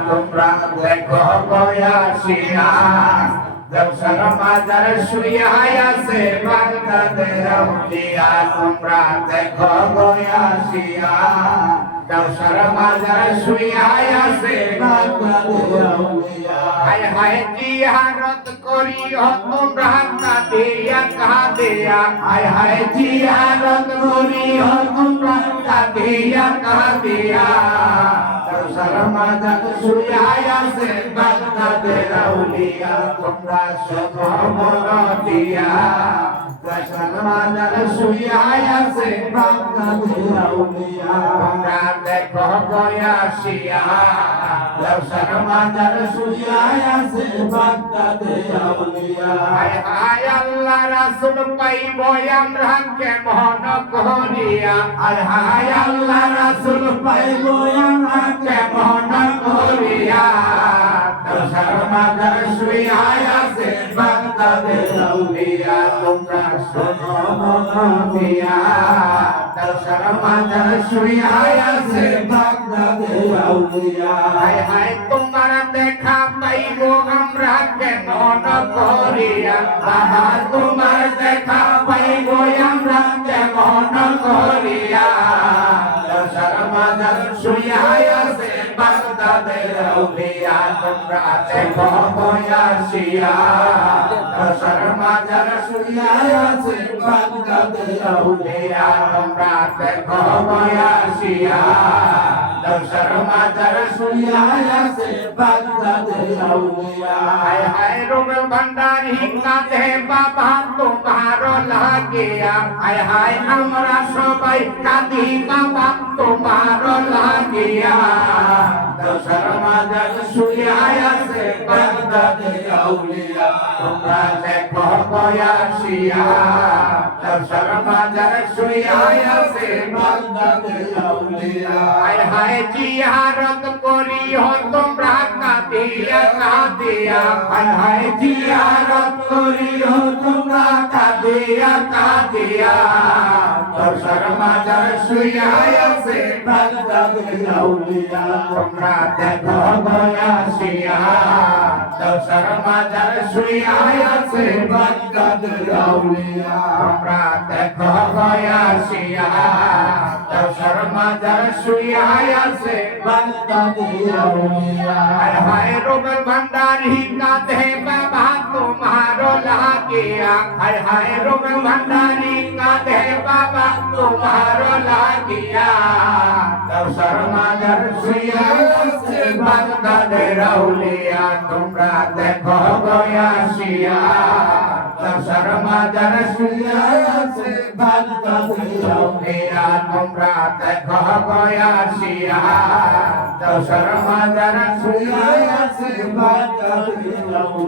তোমরা দেখো বয়াসিয়া দেওসার মাজার শুইয়া আছে বাগদাদের আউলিয়া তোমরা দেখো বয়াসিয়া দেওসার মাজার শুইয়া আছে বাগদাদের আউলিয়া হায় হায় জিয়ারত করি তোমরা কাঁদিয়া কাঁদিয়া হায় হায় জিয়ারত করি তোমরা কাঁদিয়া কাঁদিয়া দেওসার মাজার শুইয়া আছে বাগদাদের আউলিয়া তোমরা শুনো মন দিয়া দেওসার মাজার শুইয়া আছে বাগদাদের আউলিয়া তোমরা দেখো বয়াসিয়া দেওসার মাজার শুইয়া আছে বাগদাদের আউলিয়া হায় হায় আল্লাহ রাসূল পাইব আমরা কেমন করিয়া হায় হায় আল্লাহ রাসূল পাইব আমরা কেমন করিয়া দেওসার মাজার শুইয়া আছে বাগদাদের আউলিয়া তোমরা শোনো মন দিয়া দেওসার মাজার শুইয়া আছে বাগদাদের আউলিয়া হায় হায় তোমার দেখা পাইব আমরা কেমন করিয়া আহা তোমার দেখা পাইব আমরা কেমন করিয়া দেওসার মাজার শুইয়া আছে বাগদাদের আউলিয়া তোমরা দেখো বয়াসিয়া দেওসার মাজার শুইয়া আছে বাগদাদের আউলিয়া তোমরা দেখো বয়াসিয়া দেওসার মাজার শুইয়া আছে বাগদাদের আউলিয়া হায় হায় রুবেল ভান্ডারী কাঁদে বাবা তোমার লাগিয়া হায় হায় আমরা সবাই কাঁদি বাবা তোমার লাগিয়া দেওসার মাজার শুইয়া আছে বাগদাদের আউলিয়া তোমরা দেখো বয়াসিয়া দেওসার মাজার শুইয়া আছে বাগদাদের আউলিয়া হায় হায় জিয়ারত করি তোমরা কাঁদিয়া কাঁদিয়া হায় হায় জিয়ারত করি তোমরা কাঁদিয়া কাঁদিয়া দেওসার মাজার শুইয়া আছে বাগদাদের আউলিয়া তোমরা দেখো বয়াসিয়া দেওসার মাজার শুইয়া আছে বাগদাদের আউলিয়া তোমরা দেখো বয়াসিয়া দেওসার মাজার শুইয়া আছে বাগদাদের আউলিয়া হায় হায় রুবেল ভান্ডারী কাঁদে বাবা তোমার লাগিয়া হায় হায় রুবেল ভান্ডারী কাঁদে বাবা তোমার লাগিয়া দেওসার মাজার শুইয়া আছে বাগদাদের আউলিয়া তোমরা দেখো বয়াসিয়া দেওসার মাজার শুইয়া আছে বাগদাদের আউলিয়া তোমরা দেখো বয়াসিয়া দেওসার মাজার শুইয়া আছে বাগদাদের আউলিয়া